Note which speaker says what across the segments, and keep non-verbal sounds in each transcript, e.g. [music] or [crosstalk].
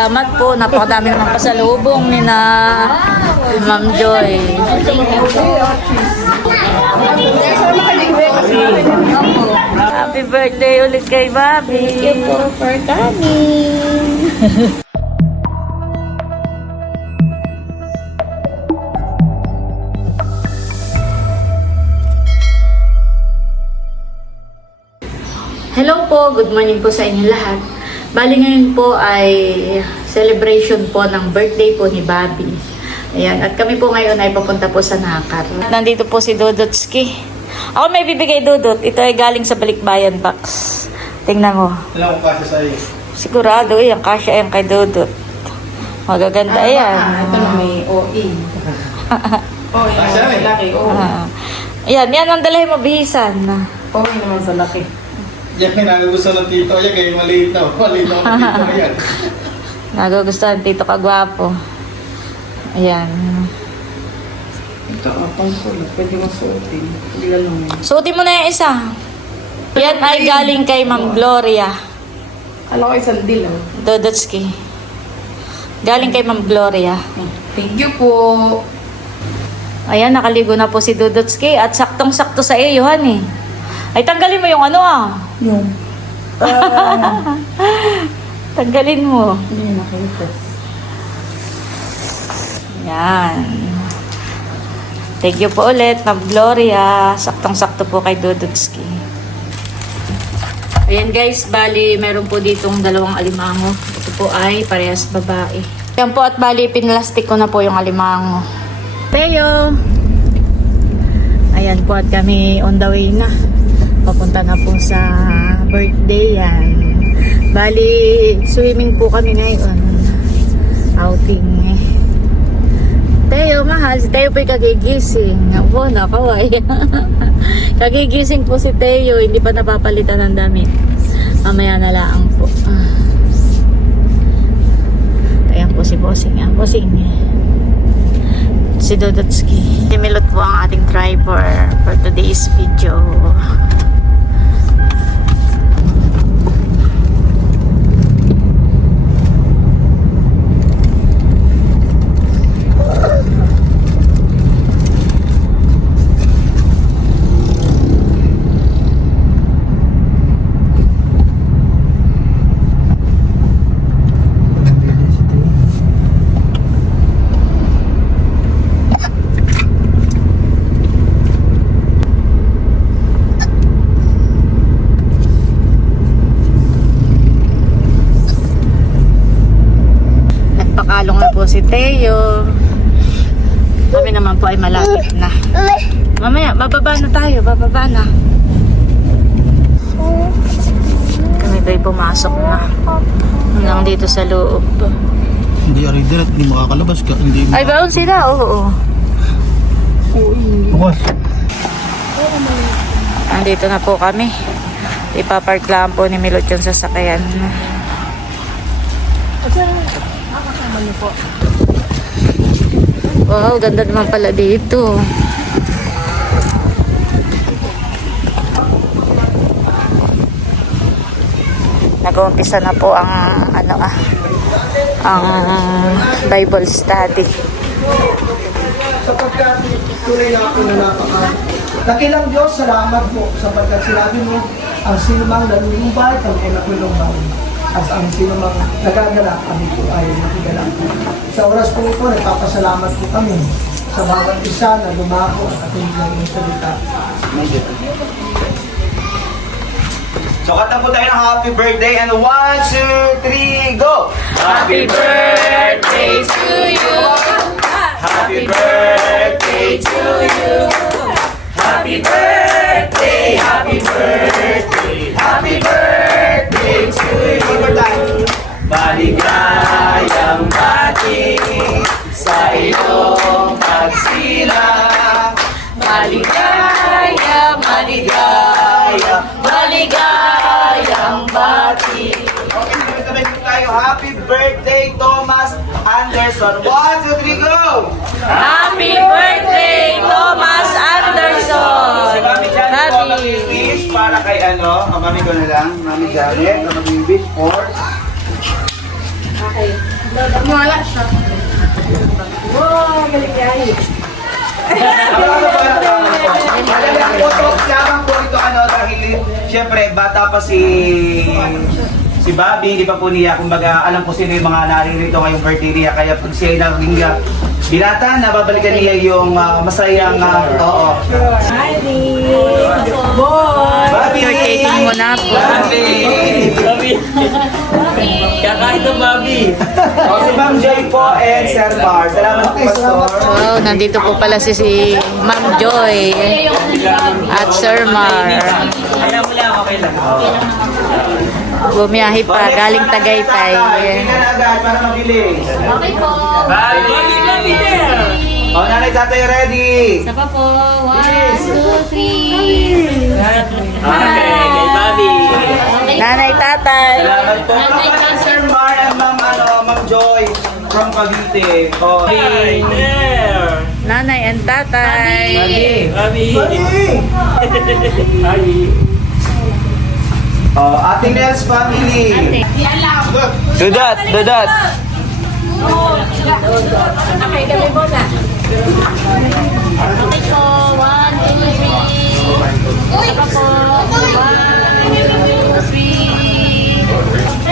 Speaker 1: salamat po. Napakadami naman pasalubong ni na Ma'am Joy. Happy birthday ulit kay Bobby. Thank you po for coming. Hello po, good morning po sa inyo lahat. Bali ngayon po ay celebration po ng birthday po ni Bobby. Ayan, at kami po ngayon ay papunta po sa Nakar. Nandito po si Dodotski. Ako may bibigay Dodot. Ito ay galing sa Balikbayan box. Tingnan mo.
Speaker 2: Alam ko kasi sa iyo.
Speaker 1: Sigurado yan, kasya yan kay Dodot. Magaganda yan.
Speaker 3: Ah, ito na may OE. OE naman
Speaker 2: Kasya
Speaker 3: sa
Speaker 2: rin.
Speaker 3: laki. OE.
Speaker 1: Ah. Yan, yan ang dalahin mo, bihisan.
Speaker 3: OE naman sa laki.
Speaker 2: Yan nagugusto ng tito. Yan kaya maliit na. Maliit [laughs] na ng tito yan.
Speaker 1: Nagugustuhan dito kagwapo. Ayan.
Speaker 3: Ito ang pangkulo. Pwede mo suotin. Hindi lang yun.
Speaker 1: Suotin mo na yung isa. Yan ay galing kay Ma'am Gloria
Speaker 3: Alam ko isang dilaw.
Speaker 1: Dodotski. Galing kay Ma'am Gloria.
Speaker 3: Thank you po.
Speaker 1: Ayan, nakaligo na po si Dodotski at saktong-sakto sa iyo, Han eh. Ay, tanggalin mo yung ano ah.
Speaker 3: Yung. [laughs]
Speaker 1: Tanggalin mo.
Speaker 3: Hindi na nakita.
Speaker 1: Yan. Thank you po ulit, Ma'am Gloria. Saktong-sakto po kay Dodotski. Ayan guys, bali meron po ditong dalawang alimango. Ito po ay parehas babae. Yan po at bali pinlastik ko na po yung alimango. Teo! Ayan po at kami on the way na. Papunta na po sa birthday yan. Bali, swimming po kami ngayon. Outing eh. Teo, mahal. Si Teo po'y kagigising. Abo, nakaway. [laughs] kagigising po si Teo. Hindi pa napapalitan ng damit. Mamaya na lang po. Ayan po si Bossing. Ah, Bossing. Si Dodotski. Si Milot po ang ating driver for today's video. Na po si Teo. Kami naman po ay malapit na. Mamaya, bababa na tayo. Bababa na. Kami ba'y pumasok na. Hanggang dito sa loob.
Speaker 2: Hindi ari direct. Hindi makakalabas ka. Hindi
Speaker 1: Ay, baon sila. Oo.
Speaker 2: Bukas.
Speaker 1: Nandito na po kami. Ipapark lang po ni Milot yung sasakyan. Wow, ganda naman pala dito. Nag-uumpisa na po ang ano ah ang Bible study.
Speaker 4: sapagkat tunay na ako na napaka. Dakilang Diyos, salamat po sapagkat sinabi mo, ang sinumang nalumbay, ang kunakulumban. At ang sinumang nagagalak, kami po ay nakigalak. Sa oras po ito, nagpapasalamat po kami sa bawat isa na lumako at ating ng salita.
Speaker 5: So kanta po tayo ng happy birthday and one, two, three, go!
Speaker 1: Happy birthday to you.
Speaker 5: Happy birthday to you! Happy birthday, happy birthday, happy birthday to you! Maligayang bati sa iyong pagsilang
Speaker 1: Maligaya, maligaya, maligayang bati.
Speaker 5: Okay, po tayo. Happy birthday, Thomas Anderson. One, two, three, go!
Speaker 1: Happy birthday, Thomas Anderson!
Speaker 5: Si Mami Janet po mag-wish para kay ano, ang mami ko na lang, Mami Janet, ang mag-wish for
Speaker 3: Okay.
Speaker 5: Talagang photo lamang po ito ano dahil syempre bata pa si si Bobby, hindi pa po niya, kumbaga alam ko sino yung mga naririto ngayong birthday niya, kaya pag siya ay naging uh, binata, nababalikan niya yung uh, masayang, uh, oo. Bobby!
Speaker 1: Cake mo na po.
Speaker 5: Bobby!
Speaker 3: Kakain ng Bobby.
Speaker 5: O, si Ma'am Joy po and Sir Mar. Salamat po, Pastor.
Speaker 1: Wow, nandito po pala si, si Ma'am Joy at Sir Mar.
Speaker 3: Kaya mo lang, okay lang.
Speaker 1: Bumiyahe pa, galing Tagaytay.
Speaker 5: Agad para mabilis.
Speaker 1: Okay po.
Speaker 3: Bobby, Bobby there.
Speaker 5: O, nanay tatay ready.
Speaker 1: Isa pa po. One, two, three.
Speaker 3: Okay, kay Bobby.
Speaker 1: Nanay, tatay.
Speaker 5: Salamat po. Kapatid Sir Mar and Ma'am, ano, Ma'am Joy from Cavite. O,
Speaker 3: Hi there.
Speaker 1: Nanay and tatay.
Speaker 3: Bobby. Bobby. [laughs]
Speaker 5: o Ating Nels family.
Speaker 3: Dudot, dudot.
Speaker 1: Okay po. One, two, three. Isa pa po. One, two, three.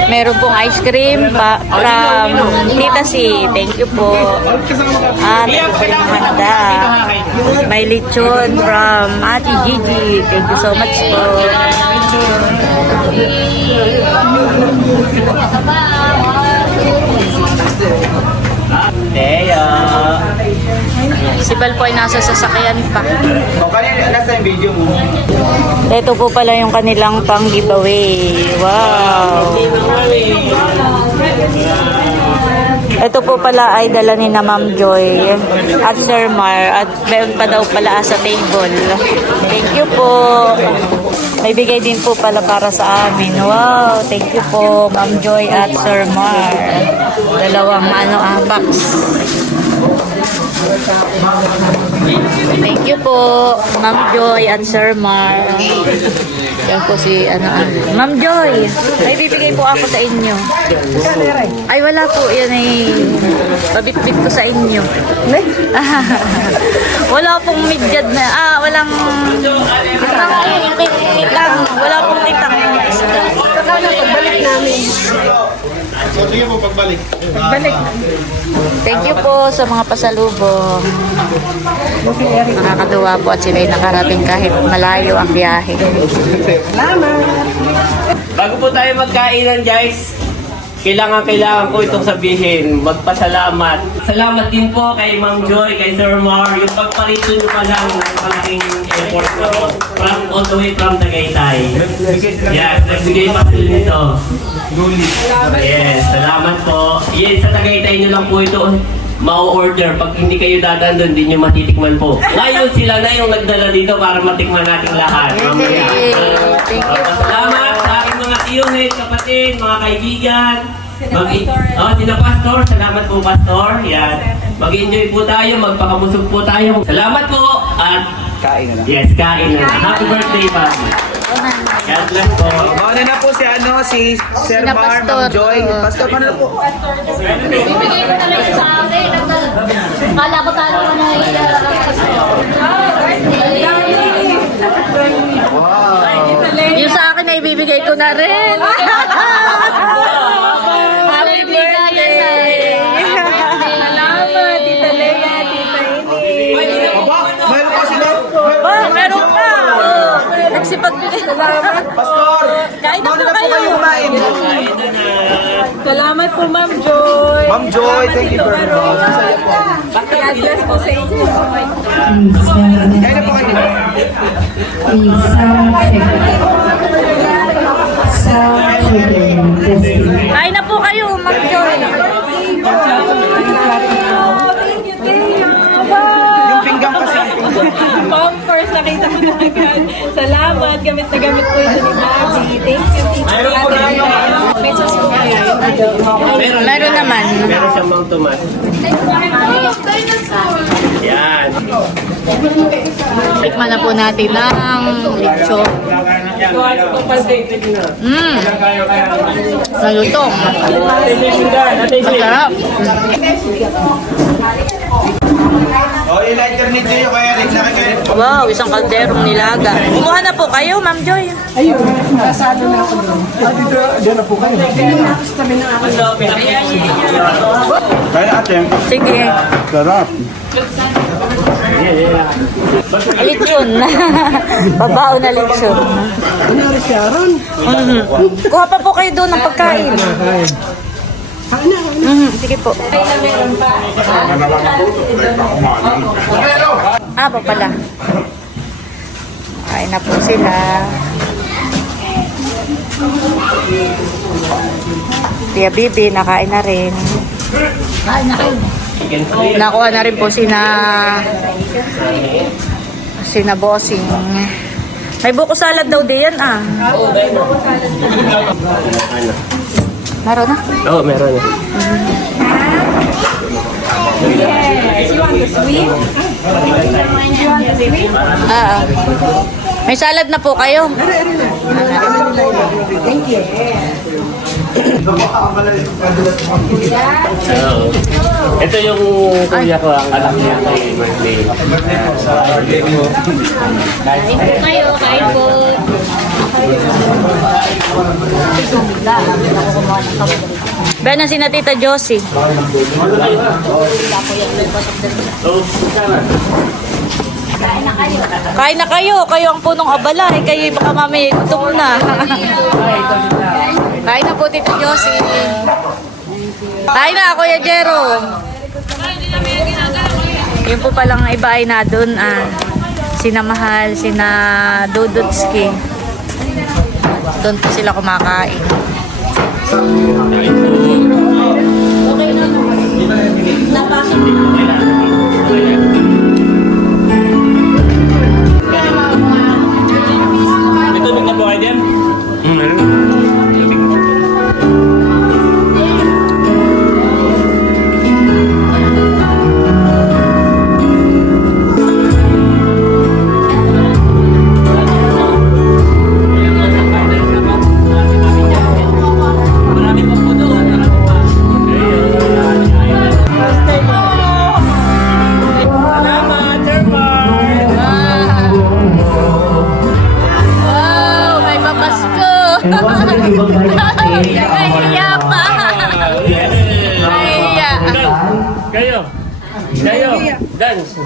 Speaker 1: Meron pong ice cream pa from Tita C. Thank you po. At ito yung. May lechon from Ate Gigi. Thank you so much po.
Speaker 3: Teo.
Speaker 1: Si Bal po ay nasa sasakyan pa.
Speaker 5: O, kanina, nasa yung video mo.
Speaker 1: Ito po pala yung kanilang pang giveaway. Wow! Ito po pala ay dala ni na Ma'am Joy at Sir Mar at meron pa daw pala sa table. Thank you po. May bigay din po pala para sa amin. Wow! Thank you po Ma'am Joy at Sir Mar. Dalawang ano ah, box. Thank you po, Ma'am Joy at Sir Mar. Yan po si, ano, ah, Ma'am Joy, may bibigay po ako sa inyo. Ay, wala po. Yan ay pabitbit ko sa inyo. [laughs] wala pong midyad na, ah, walang, walang wala pong kitang isda.
Speaker 2: So, sige po, pagbalik.
Speaker 1: Thank you po sa mga pasalubong. Nakakatuwa po at sila'y nakarating kahit malayo ang biyahe.
Speaker 3: Bago po tayo magkainan guys, kailangan kailangan ko itong sabihin, magpasalamat. Salamat din po kay Ma'am Joy, kay Sir Mar, yung pagparito nyo pa lang ng malaking effort ko from all the way from Tagaytay. Yes, nagbigay pa sila nito. Yes, salamat po. Yes, sa Tagaytay nyo lang po ito mau-order. Pag hindi kayo dadaan doon, hindi nyo matitikman po. Ngayon sila na yung nagdala dito para matikman natin lahat. Mamaya.
Speaker 1: Thank you.
Speaker 3: Salamat mga tiyuhin, kapatid, mga kaibigan. Mag oh, sina Pastor. Salamat po, Pastor. Yan. Mag-enjoy po tayo, magpakamusog po tayo. Salamat po. At
Speaker 5: Kain na lang.
Speaker 3: yes, kain na. Happy birthday, Bobby. God bless po.
Speaker 5: Mauna na po si ano, si Sir
Speaker 1: Sina
Speaker 5: Mar,
Speaker 1: Pastor.
Speaker 5: Ma'am Joy. Pastor, paano na po?
Speaker 6: Bibigay ko na lang sa akin. Kala ko talo ko na
Speaker 1: Yung sa akin ay bibigay ko na rin. [laughs] Happy birthday! Salamat, Tita Lea, Tita Ini.
Speaker 5: Meron pa sila.
Speaker 1: Oh, meron pa. Nagsipagbigay. Salamat.
Speaker 5: Pastor,
Speaker 1: Kain na po kayo.
Speaker 7: Salamat po, Ma'am Joy.
Speaker 5: Ma'am Joy, thank you very much.
Speaker 7: God bless po sa inyo.
Speaker 5: Kain na po kayo.
Speaker 1: Kain na po kayo, Ma'am Joy.
Speaker 5: Yung pinggan kasi.
Speaker 7: Pampers, nakita ko na agad. Salamat. Gamit na gamit po ito ni Bobby. Thank you, Tito.
Speaker 3: Meron
Speaker 1: naman.
Speaker 3: Meron siyang Mang Tomas. Yan.
Speaker 1: Tikman na po natin ang lechon. Mmm, nalutong.
Speaker 3: Attention
Speaker 1: Wow, isang kalderong nilaga. Kumuha na po kayo, Ma'am Joy.
Speaker 4: Ayun, nasa ano na ako doon. Ah, dito, dyan na po kayo.
Speaker 5: Kaya ate.
Speaker 1: Sige.
Speaker 5: Sarap.
Speaker 1: Lechon. [laughs] Babao na lechon.
Speaker 4: Ano siya, Ron?
Speaker 1: Mhm. Kuha pa po kayo doon ng pagkain. Mhm, Sige po. Ah, pa pala. Kain na po sila. Tia Bibi, nakain na rin.
Speaker 3: Chicken free.
Speaker 1: Nakuha na rin po sina sina bossing. May buko salad daw din yan ah.
Speaker 3: Ano?
Speaker 1: Meron na.
Speaker 3: Oo, meron na.
Speaker 1: Ah, ah. May salad na po kayo.
Speaker 3: Oo. Ito yung kuya ko, ang anak niya kay Marlene.
Speaker 6: Kayo, kain po.
Speaker 1: Ben na si na Tita Josie.
Speaker 3: Oo, sana.
Speaker 1: Kain na kayo. Kayo ang punong abala. Eh, kayo baka mami gutom na. Kain na po Tita Josie. Kain na, Kuya Jero. Yung po palang iba ay na doon. Ah, sina Mahal, sina Dudutski. Doon po sila kumakain.
Speaker 3: Ito nung kabuhay din? Hmm, meron.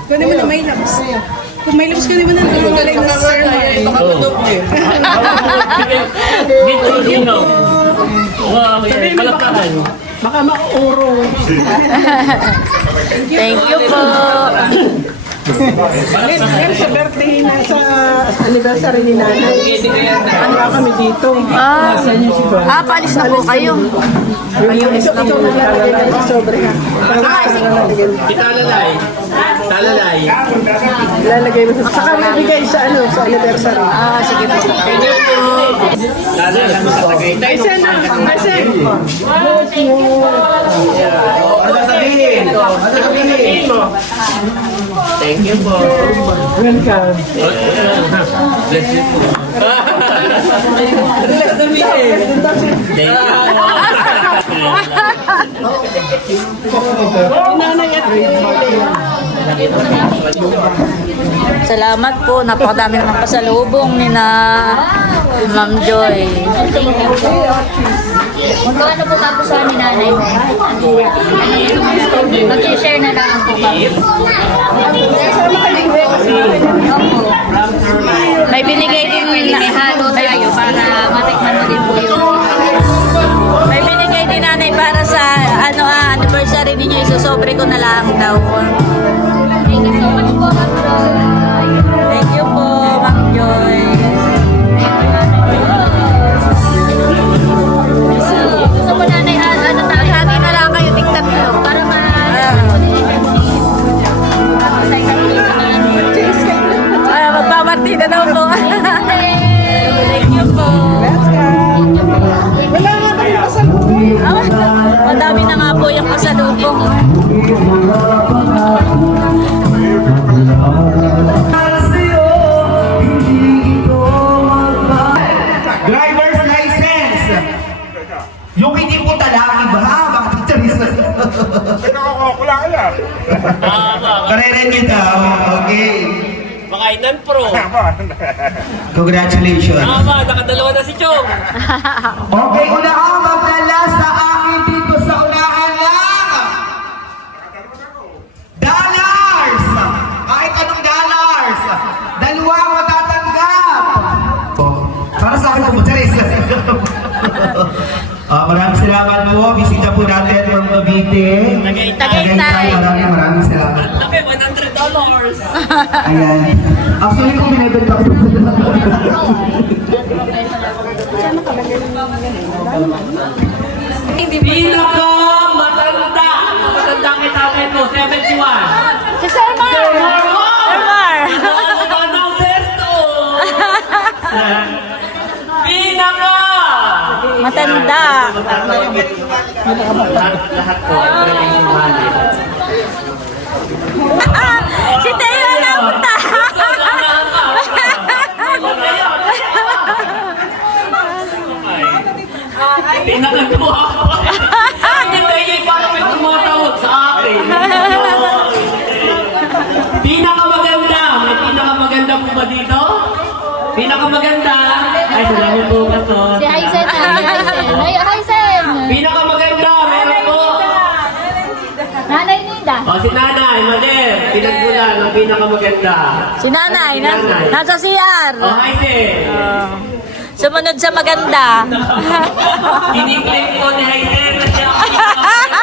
Speaker 7: Kunin mo na may labs. Kung may labs, kunin mo na lang. Galing na sir.
Speaker 3: Dito, sino? Wow, yeah. Kalakahan.
Speaker 4: Baka mauro.
Speaker 1: Thank you po.
Speaker 4: Sa birthday na sa anniversary ni nanay. Ano ba kami dito?
Speaker 1: Ah, ah paalis na po kayo. Kayo is
Speaker 4: Ito,
Speaker 1: na
Speaker 4: ito
Speaker 1: po.
Speaker 4: nalalagay na sa sobre ha.
Speaker 3: Talalay.
Speaker 4: Lalagay mo sa... Saka bibigay sa ano, sa anniversary.
Speaker 1: Ah, sige po. Thank you po.
Speaker 3: Talalay.
Speaker 4: Sen, ah, Sen.
Speaker 5: Ano sasabihin? Ano sasabihin?
Speaker 3: Thank you po.
Speaker 4: Welcome.
Speaker 3: Bless you po. [laughs] Thank you.
Speaker 1: Salamat po. Napakadami naman pasalubong ni na Ma'am Joy.
Speaker 6: Magkano po tapos sa amin nanay? Mag-share na lang po kami. [laughs]
Speaker 3: Tama.
Speaker 5: Kareren kita. Okay.
Speaker 3: Makainan pro.
Speaker 5: Congratulations.
Speaker 3: Tama, nakadalawa na si Chong. [laughs]
Speaker 5: Okay, unahan magdala sa akin dito sa unahan lang. Dollars! Kahit anong dollars. Dalawa ang matatanggap. Para sa akin po, Charis. [laughs] Ah, maraming salamat po. Bisita po natin Cavite.
Speaker 1: Tagaytay.
Speaker 5: Maraming maraming salamat.
Speaker 3: Laki, $100.
Speaker 5: Ayan. Actually, kung binibenta ko [laughs]
Speaker 3: Pinaka matanda. Matanda kay tatay ko, 71.
Speaker 1: Si Sir Mar!
Speaker 3: Sir Mar!
Speaker 1: Sir Mar!
Speaker 3: Ano besto? Pinaka!
Speaker 1: Matanda.
Speaker 3: Lahat, lahat po. Everything.
Speaker 1: Ah, si Teo na punta.
Speaker 3: Pinakagawa ko. Pinakamaganda.
Speaker 6: Si Nanay,
Speaker 1: na,
Speaker 3: Nanay.
Speaker 1: nasa CR.
Speaker 3: O, hi, sir.
Speaker 1: Sumunod sa maganda. [laughs]
Speaker 3: Kiniklaim ko ni Hayden na siya ang pinakamaganda.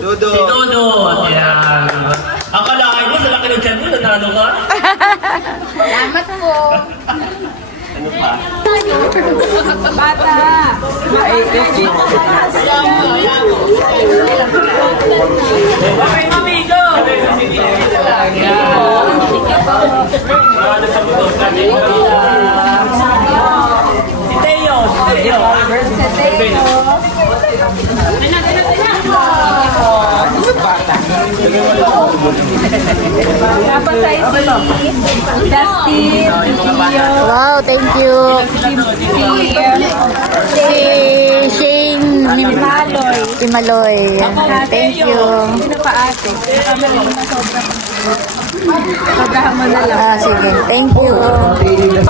Speaker 5: Dodo.
Speaker 3: Si Dodo. Ayan. Akalain mo, sa laki ng tiyan mo, nanalo ka? [laughs]
Speaker 6: Salamat po. [laughs]
Speaker 3: Teo, si Teo.
Speaker 7: Tapos ay si Dusty, si Gio,
Speaker 1: Wow, thank you. Si Shane
Speaker 7: Maloy.
Speaker 1: Thank you.
Speaker 7: Sino pa ate? Sobrahan mo na lang.
Speaker 1: Ah, sige. Thank you.
Speaker 3: Tingnan.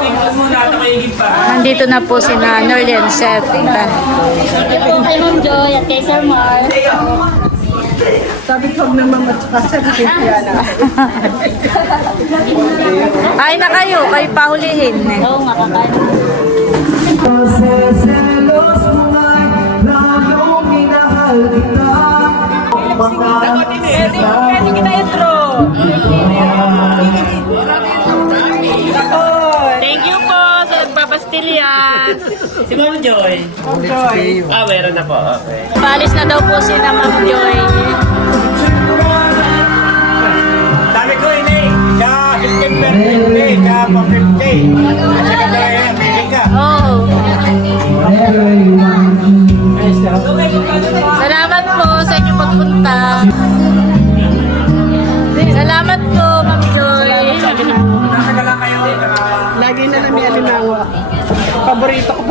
Speaker 1: Nandito na po si na Norlian Seth.
Speaker 6: Thank you po kay Ma'am Joy at kay Sir Mar.
Speaker 4: Sabi ko matakasan ko yan.
Speaker 1: Ay na kayo, kayo pahulihin.
Speaker 6: Oo, makakain.
Speaker 1: Nagpapastilias.
Speaker 3: Si Ma'am Joy. Ah, meron na po. Okay.
Speaker 1: Palis na daw po si Ma'am Joy.
Speaker 2: Sabi ko ini, sa September 20, sa 50. Kasi meeting ka.
Speaker 1: Oh. Salamat po sa inyong pagpunta. Salamat po, Ma'am Joy.
Speaker 4: Lagi na namin alimango. Paborito ko.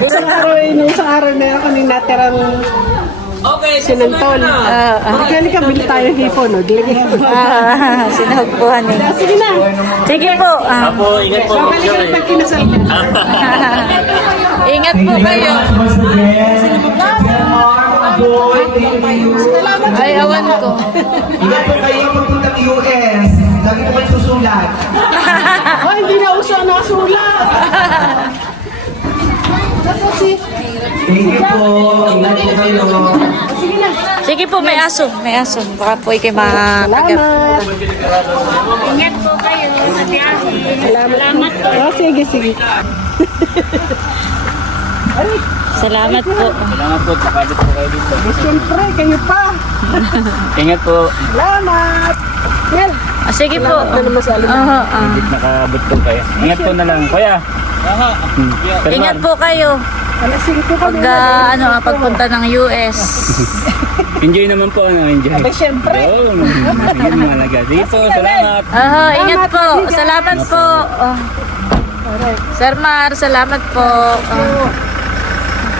Speaker 4: Isang araw eh, nung isang araw na ako ni natirang
Speaker 3: Okay,
Speaker 4: sinantol.
Speaker 1: Ah, ah.
Speaker 4: Kaya ka, bili tayo hipon, no? Ko.
Speaker 1: Ah, [laughs] sinagpuan eh.
Speaker 4: Sige na.
Speaker 1: Sige po. ah.
Speaker 3: Apo, ingat po. Ma'am
Speaker 4: Babalik
Speaker 3: Joy.
Speaker 4: ka pag kinasal ka.
Speaker 1: Ingat po kayo. Ay, awan ko.
Speaker 5: Ingat po kayo magpuntang US. Lagi po kayo susulat.
Speaker 4: Oh, [laughs] hindi na uso ang nasulat. [laughs]
Speaker 5: Thank you po. Ingat po kayo.
Speaker 4: Sige na.
Speaker 1: Sige po, may aso. May aso. Baka po ikay makagap.
Speaker 4: Salamat.
Speaker 6: Ingat po kayo sa tiyahin.
Speaker 4: Salamat. Oh, sige, sige. [laughs]
Speaker 1: Salamat po.
Speaker 3: Salamat po, pakabit po kayo dito.
Speaker 4: Siyempre, kayo pa. [laughs]
Speaker 3: Ingat po.
Speaker 4: Salamat. Well,
Speaker 1: Ah, sige po.
Speaker 4: ano naman sa alam.
Speaker 1: Oo, ah.
Speaker 3: Nakabot po kayo. Ingat po na lang. Kuya.
Speaker 1: Ingat po kayo.
Speaker 4: Alas 5 kami.
Speaker 1: Pag ah, ano, ah, pagpunta ng US. [laughs]
Speaker 3: Enjoy naman po. Ano, enjoy.
Speaker 4: Ay, siyempre.
Speaker 3: Oo, yun mahalaga. Sige po, salamat.
Speaker 1: Ah, ingat po. Salamat po. Oh. Sir Mar, salamat po.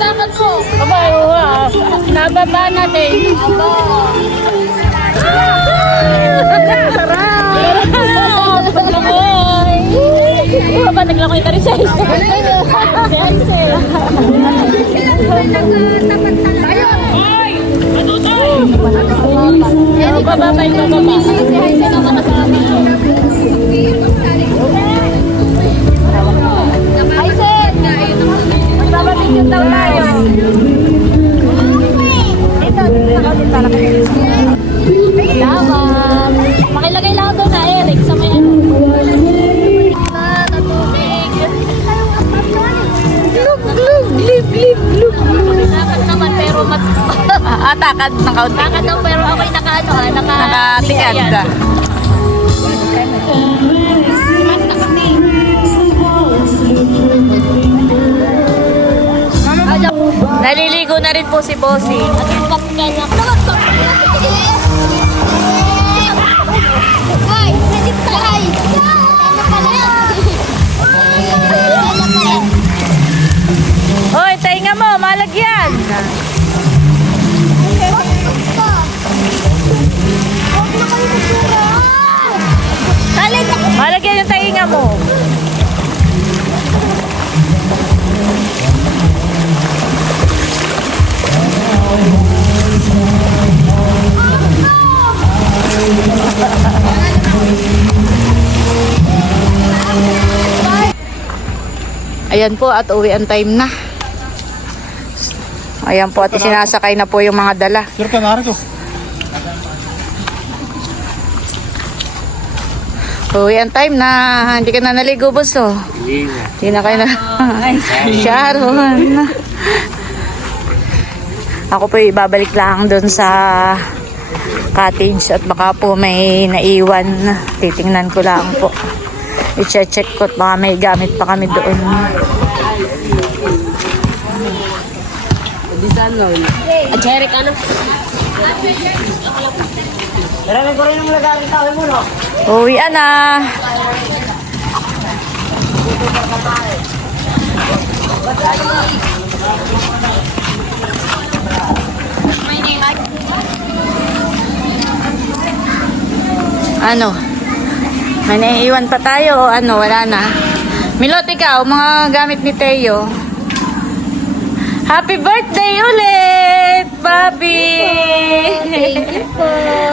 Speaker 6: Sinatakan mo.
Speaker 1: Aba, uh, nababa natin.
Speaker 6: Ba, naglakoy ka rin siya. Bababa, bababa. Si Haisen ang nakasama. Haisen! Magbababigyan daw tayo. Dito, nakaulit na Salamat. Pakilagay lang doon na Eric sa may ano. Na, na.
Speaker 1: Ah, takad ng kaunti.
Speaker 6: Takad daw pero ako'y naka ano ha, naka...
Speaker 1: Nakatingad.
Speaker 6: Ayan.
Speaker 1: Naliligo na rin po si
Speaker 6: pala?
Speaker 1: Hoy, tainga mo, malagyan. Malagyan yung tainga mo. Ayan po at uwi ang time na. Ayan po at sinasakay na po yung mga dala.
Speaker 2: Sir ka narito.
Speaker 1: Uwi ang time na. Hindi ka na naligo, boss, oh. Hindi na kayo na. Sharon. Ako po ibabalik lang doon sa cottage at baka po may naiwan. Titingnan ko lang po. I-check ko at baka may gamit pa kami doon.
Speaker 6: Jerry ka na.
Speaker 1: Uwi na. Ano? May naiiwan pa tayo o ano? Wala na. Milot, ikaw, mga gamit ni Teo. Happy birthday ulit, Bobby!
Speaker 6: Thank you po.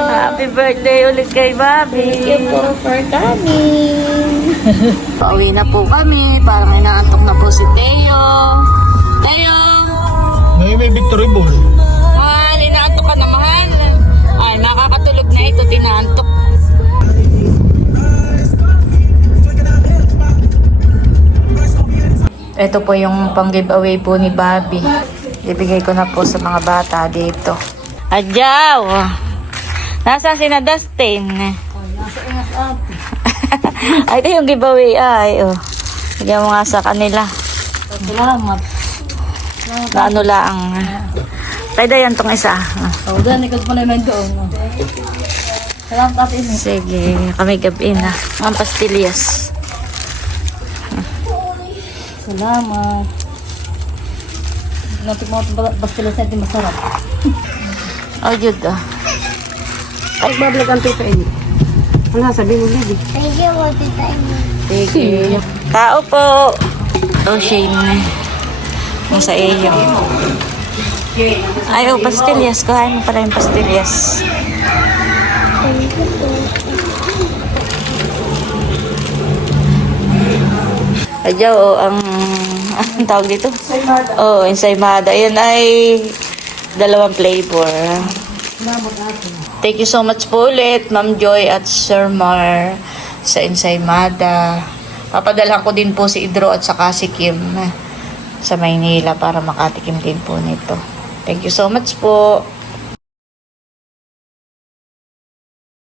Speaker 1: Happy birthday ulit kay Bobby.
Speaker 6: Thank you po for coming. [laughs]
Speaker 1: Pauwi na po kami. Parang inaantok na po si Teo. Teo!
Speaker 2: May may victory ball.
Speaker 1: Ito po yung pang giveaway po ni Bobby. Ibigay ko na po sa mga bata dito. Adyaw! Nasaan si na Dustin? [laughs] ay, ito yung giveaway. Ay, oh. Bigyan mo nga sa kanila.
Speaker 6: Salamat.
Speaker 1: Na ano lang. Pwede yan tong isa.
Speaker 6: Oh, dan ikot mo na naman doon. no? Salamat ate.
Speaker 1: Sige, kami gabi na. Mga pastillas.
Speaker 6: Salamat. Natik mo bastilas natin masarap.
Speaker 1: Oh, Jud ah.
Speaker 7: Babalik ang tita ini. Ano sasabihin mo, baby?
Speaker 6: Thank you, Tita
Speaker 1: Sige. Tao po. Oh, Shane. Yung sa iyo. Ay, oh, pastillas. Kuhain mo pala yung pastillas. Adyo, oh, ang, [laughs] ang tawag dito? Oh, ensaymada. Ayan ay dalawang flavor. Thank you so much po ulit, Ma'am Joy at Sir Mar sa ensaymada. Papadalhan ko din po si Idro at saka si Kim sa Maynila para makatikim din po nito. Thank you so much po.